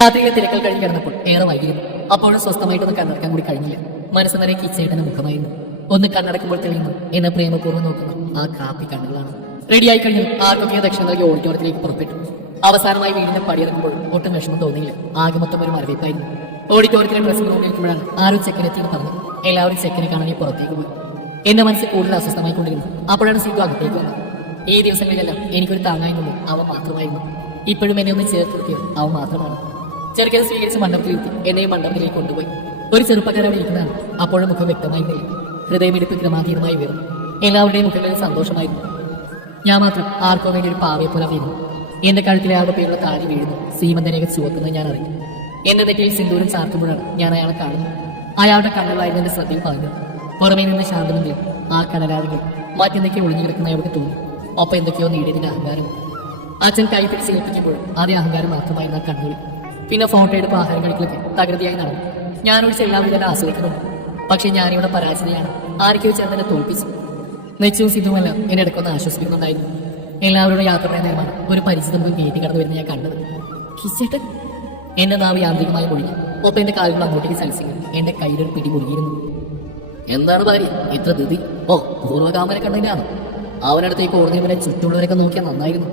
രാത്രിയിലെ തിരക്കൽ കഴിഞ്ഞ് കിടന്നപ്പോൾ ഏറെ വൈകിയിരുന്നു. അപ്പോഴും സ്വസ്ഥമായിട്ടൊന്ന് കണ്ണടക്കാൻ കൂടി കഴിഞ്ഞില്ല. മനസ്സ് നിറയെ കിച്ചേട്ടന്റെ മുഖമായിരുന്നു. ഒന്ന് കണ്ണടക്കുമ്പോൾ തെളിയുന്നു എന്നെ പ്രേമപൂർവ്വം നോക്കുന്നു ആ കാപ്പി കണ്ണുകളാണ്. റെഡിയായി കഴിഞ്ഞു ആർക്കൊക്കെ ദക്ഷിണ നൽകി ഓഡിറ്റോറിയത്തിലേക്ക് പുറപ്പെട്ടു. അവസാനമായി വീടിന്റെ പടിയിറക്കുമ്പോൾ ഒട്ടും വിഷമം തോന്നിയില്ല. ആകെ മൊത്തം ഒരു മരവിപ്പായിരുന്നു. ഓഡിറ്റോറിയത്തിലെ ഡ്രസ്സിംഗ് റൂമിൽ ഇരിക്കുമ്പോഴാണ് ആരും ചെക്കനെത്തിയെന്ന് പറഞ്ഞു. എല്ലാവരും ചെക്കനെ കാണാൻ പുറത്തേക്ക് പോയി. എന്റെ മനസ്സിൽ കൂടുതൽ അസ്വസ്ഥമായി കൊണ്ടിരുന്നു. അപ്പോഴാണ് സിദ്ധു അകത്തേക്ക് വന്നത്. ഈ ദിവസങ്ങളിലെല്ലാം എനിക്കൊരു താങ്ങായിരുന്നുള്ളൂ അവ മാത്രമായിരുന്നു. ഇപ്പോഴും എന്നെ ഒന്ന് ചേർത്ത് നിർത്തിയത് അവ മാത്രമാണ്. ചെറുക്കനെ സ്വീകരിച്ച് മണ്ഡപത്തിലിരുത്തി എന്നെയും മണ്ഡപത്തിലേക്ക് കൊണ്ടുപോയി. ഒരു ചെറുപ്പക്കാരൻ അവിടെ ഇരിക്കുന്നതാണ്. അപ്പോഴും മുഖം വ്യക്തമായിരുന്നില്ല. ഹൃദയമിടിപ്പ് ക്രമാതീതമായി ഉയർന്നു. എല്ലാവരുടെയും മുഖങ്ങളിൽ സന്തോഷമായിരുന്നു. ഞാൻ മാത്രം ആർക്കോ വേണ്ടി ഒരു പാവയെ പോലെ വീണു. എന്റെ കഴുത്തിലെ ആളുടെ പേരുള്ള താഴെ വീഴുന്നു. സീമന്തരേഖ ചുവക്കുന്നത് ഞാൻ അറിഞ്ഞു. എന്റെ നെറ്റിയിൽ സിന്ദൂരം ചാർത്തുമ്പോഴാണ് ഞാൻ അയാളെ കാണുന്നത്. അയാളുടെ കണ്ണുകളായിരുന്നു എന്റെ ശ്രദ്ധയിൽ പതിഞ്ഞത്. പുറമേ നിന്ന് ശാന്തമെങ്കിലും ആ കടലാളുകൾ മറ്റെന്തൊക്കെയോ ഒളിഞ്ഞു കിടക്കുന്ന അയാൾക്ക് തോന്നി. ഒപ്പം എന്തൊക്കെയോ നേടിയതിന്റെ അഹങ്കാരം. അച്ഛൻ കൈ പിടിച്ച് ഏൽപ്പിക്കുമ്പോഴും അതേ അഹങ്കാരം മാത്രമായിരുന്ന കണ്ണുകളിൽ. പിന്നെ ഫോട്ടോ എടുപ്പ് ആഹാരം കഴിക്കലൊക്കെ തകൃതിയായി നടന്നു. ഞാനൊഴിച്ച് എല്ലാവരും തന്നെ ആസ്വദിക്കുന്നുണ്ട്. പക്ഷെ ഞാനിവിടെ പരാജയമാണ്. ആരൊക്കെയോ ചേർന്ന് എന്നെ തോൽപ്പിച്ചു. നെച്ചവും സിദ്ധുമെല്ലാം എന്നെ ഇടയ്ക്കൊന്ന് ആശ്വസിപ്പിക്കുന്നുണ്ടായിരുന്നു. എല്ലാവരുടെ യാത്രയുടെ നേരമാണ് ഒരു പരിചിത മുഖം കയറ്റി കടന്നു വരുന്ന ഞാൻ കണ്ടത്. കിച്ചേട്ടൻ എന്റെ നാവ് യാന്ത്രികമായി മുഴുകി. ഒപ്പം എന്റെ കാലുകൾ അങ്ങോട്ടേക്ക് ചലിച്ചില്ല. എന്റെ കയ്യിലൊരു പിടി മുറുകിയിരുന്നു. എന്താണ് ഭാര്യ ഇത്ര ധൃതി? ഓ, പൂർവ്വകാമനെ കണ്ടതിനാണ്. അവനടുത്തേക്ക് ഓടുന്നതിനെ ചുറ്റുള്ളവരൊക്കെ നോക്കിയാൽ നന്നായിരുന്നു.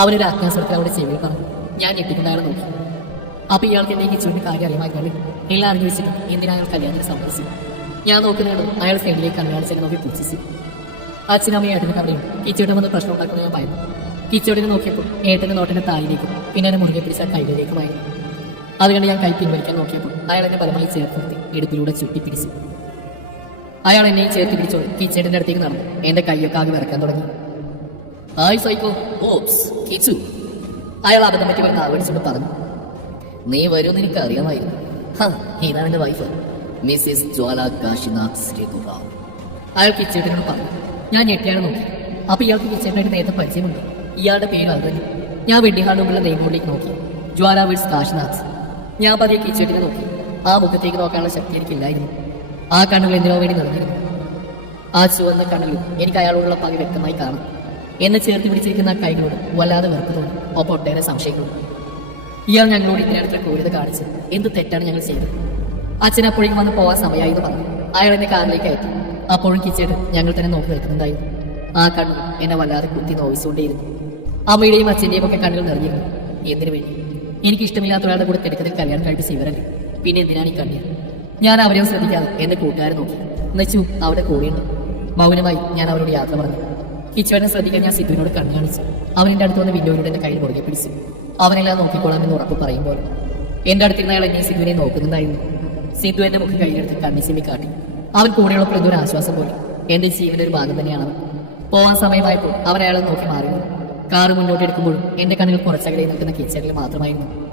അവനൊരു ആത്മാസ്വരത്തിൽ അവിടെ ചെവിയിൽ പറഞ്ഞു. ഞാൻ ഞെട്ടിക്കൊണ്ടയാളെ നോക്കി. അപ്പൊ ഇയാൾക്ക് എന്നെ കിച്ചുവിന്റെ കാര്യം അറിയാമായി കണ്ടു. എല്ലാം അറിഞ്ഞു വെച്ചിട്ട് എന്തിനാ അയാൾ കല്യാണത്തിന് സമ്മതിച്ചു? ഞാൻ നോക്കുന്നതാണ് അയാൾ ഫ്രണ്ടിലേക്ക് കല്യാണിച്ചെന്നെ നോക്കി പുച്ഛിച്ചു. അച്ഛനമ്മയും ഏട്ടനും കവിടെയും കിച്ചോട്ടൻ വന്ന് പ്രശ്നം ഉണ്ടാക്കുന്ന ഞാൻ ഭയന്നു. കിച്ചോട്ടിനെ നോക്കിയപ്പോൾ ഏട്ടന്റെ നോട്ടിന്റെ താലിലേക്കും പിന്നെ എന്നെ മുറുകെ പിടിച്ച കൈകളിലേക്കുമായിരുന്നു. അതുകൊണ്ട് ഞാൻ കൈ പിൻവലിക്കാൻ നോക്കിയപ്പോൾ അയാൾ എന്നെ പരമായി ചേർത്ത് നിർത്തി ഇടുപ്പിലൂടെ ചുറ്റിപ്പിടിച്ചു. അയാൾ എന്നെയും ചേർത്ത് പിടിച്ചോളി കിച്ചേട്ടന്റെ അടുത്തേക്ക് നടന്നു. എന്റെ കൈയൊക്കെ ആകെ വിറക്കാൻ തുടങ്ങി. Hi psycho, ops Kichu. അയാൾ അബദ്ധം പറ്റി വരുന്ന ആവടിച്ചുകൊണ്ട് പറഞ്ഞു. നീ വരുമെന്ന് എനിക്ക് അറിയാമായിരുന്നു. ഇതാണ് എന്റെ വൈഫ്, മിസ്സിസ് ജ്വാല കാശിനാഥ് ശ്രീകുറാം. അയാൾ കിച്ചേട്ടനോട് പറഞ്ഞു. ഞാൻ ഞെട്ടിയാണ് നോക്കി. അപ്പൊ ഇയാൾക്ക് കിച്ചേട്ടനായിട്ട് നേരത്തെ പരിചയമുണ്ട്. ഇയാളുടെ പേര് അറിഞ്ഞു. ഞാൻ വെഡിഹാളിന് മുമ്പുള്ള നെയ്മോളിലേക്ക് നോക്കി. ജ്വാല വിഡ്സ് കാശിനാഥ്. ഞാൻ പതിയെ കിച്ചേട്ടിനെ നോക്കി. ആ മുഖത്തേക്ക് നോക്കാനുള്ള ശക്തി എനിക്കില്ലായിരുന്നു. ആ കണ്ണുകൾ എന്തിനോ വേണ്ടി നിറഞ്ഞിരുന്നു. ആ ചുവന്ന കണ്ണുകൾ എനിക്ക് അയാളോടുള്ള പകി വ്യക്തമായി കാണാം. എന്നെ ചേർത്ത് പിടിച്ചിരിക്കുന്ന ആ കൈകളോട് വല്ലാതെ വെറുപ്പ് തോന്നി. ഒപ്പം ഒട്ടേറെ സംശയങ്ങളും. ഇയാൾ ഞങ്ങളോട് ഇതിനടുത്തുള്ള ക്രൂരത കാണിച്ച് എന്ത് തെറ്റാണ് ഞങ്ങൾ ചെയ്തത്? അച്ഛൻ അപ്പോഴേക്കും വന്ന് പോവാൻ സമയമായിരുന്നു പറഞ്ഞു. അയാൾ എന്നെ കാറിലേക്ക് അയച്ചു. അപ്പോഴും കിച്ചേട്ടൻ ഞങ്ങൾ തന്നെ നോക്കി നിൽക്കുന്നുണ്ടായിരുന്നു. ആ കണ്ണുകൾ എന്നെ വല്ലാതെ കുത്തി നോവിച്ചുകൊണ്ടേയിരുന്നു. അമ്മയുടെയും അച്ഛൻ്റെയും ഒക്കെ കണ്ണുകൾ നിറഞ്ഞിരുന്നു. എന്തിനു വേണ്ടി? എനിക്ക് ഇഷ്ടമില്ലാത്ത ഒരാളുടെ കൂടെ തിടുക്കത്തിൽ കല്യാണം കഴിപ്പിച്ച് ഇവരല്ലേ. പിന്നെ എന്തിനാണ് ഈ കണ്ണീർ? ഞാൻ അവരെയും ശ്രദ്ധിക്കാതെ എന്റെ കൂട്ടുകാരെ നോക്കി. എന്നുവെച്ചു അവിടെ കൂടിയുണ്ട്. മൗനമായി ഞാൻ അവരോട് യാത്ര പറഞ്ഞു. കിച്ചുവിനെ ശ്രദ്ധിക്കാൻ ഞാൻ സിദ്ധുവിനോട് കണ്ണു കാണിച്ചു. അവൻ എന്റെ അടുത്ത് വന്ന് വിൻഡോയിലൂടെ എന്റെ കയ്യിൽ മുറുകെ പിടിച്ചു. അവനെല്ലാം നോക്കിക്കോളാം എന്ന് ഉറപ്പ് പറയുമ്പോൾ എന്റെ അടുത്തിരുന്ന അയാൾ എന്നെ സിദ്ധുവിനെ നോക്കുന്നുണ്ടായിരുന്നു. സിദ്ധു എന്റെ മുഖം കയ്യിലെടുത്ത് കണ്ണിച്ചിമ്മി കാട്ടി. അവൻ കൂടെയുള്ളപ്പോൾ എന്തൊരു ആശ്വാസം പോലെ. എന്റെ ജീവന്റെ ഒരു ഭാഗം തന്നെയാണ് അവൻ. പോവാൻ സമയമായപ്പോൾ അവൻ അയാളെ നോക്കി മാറിയിരുന്നു. കാറ് മുന്നോട്ട് എടുക്കുമ്പോഴും എന്റെ കണ്ണുകൾ കുറച്ചകലെ നിൽക്കുന്ന കിച്ചണിൽ മാത്രമായിരുന്നു.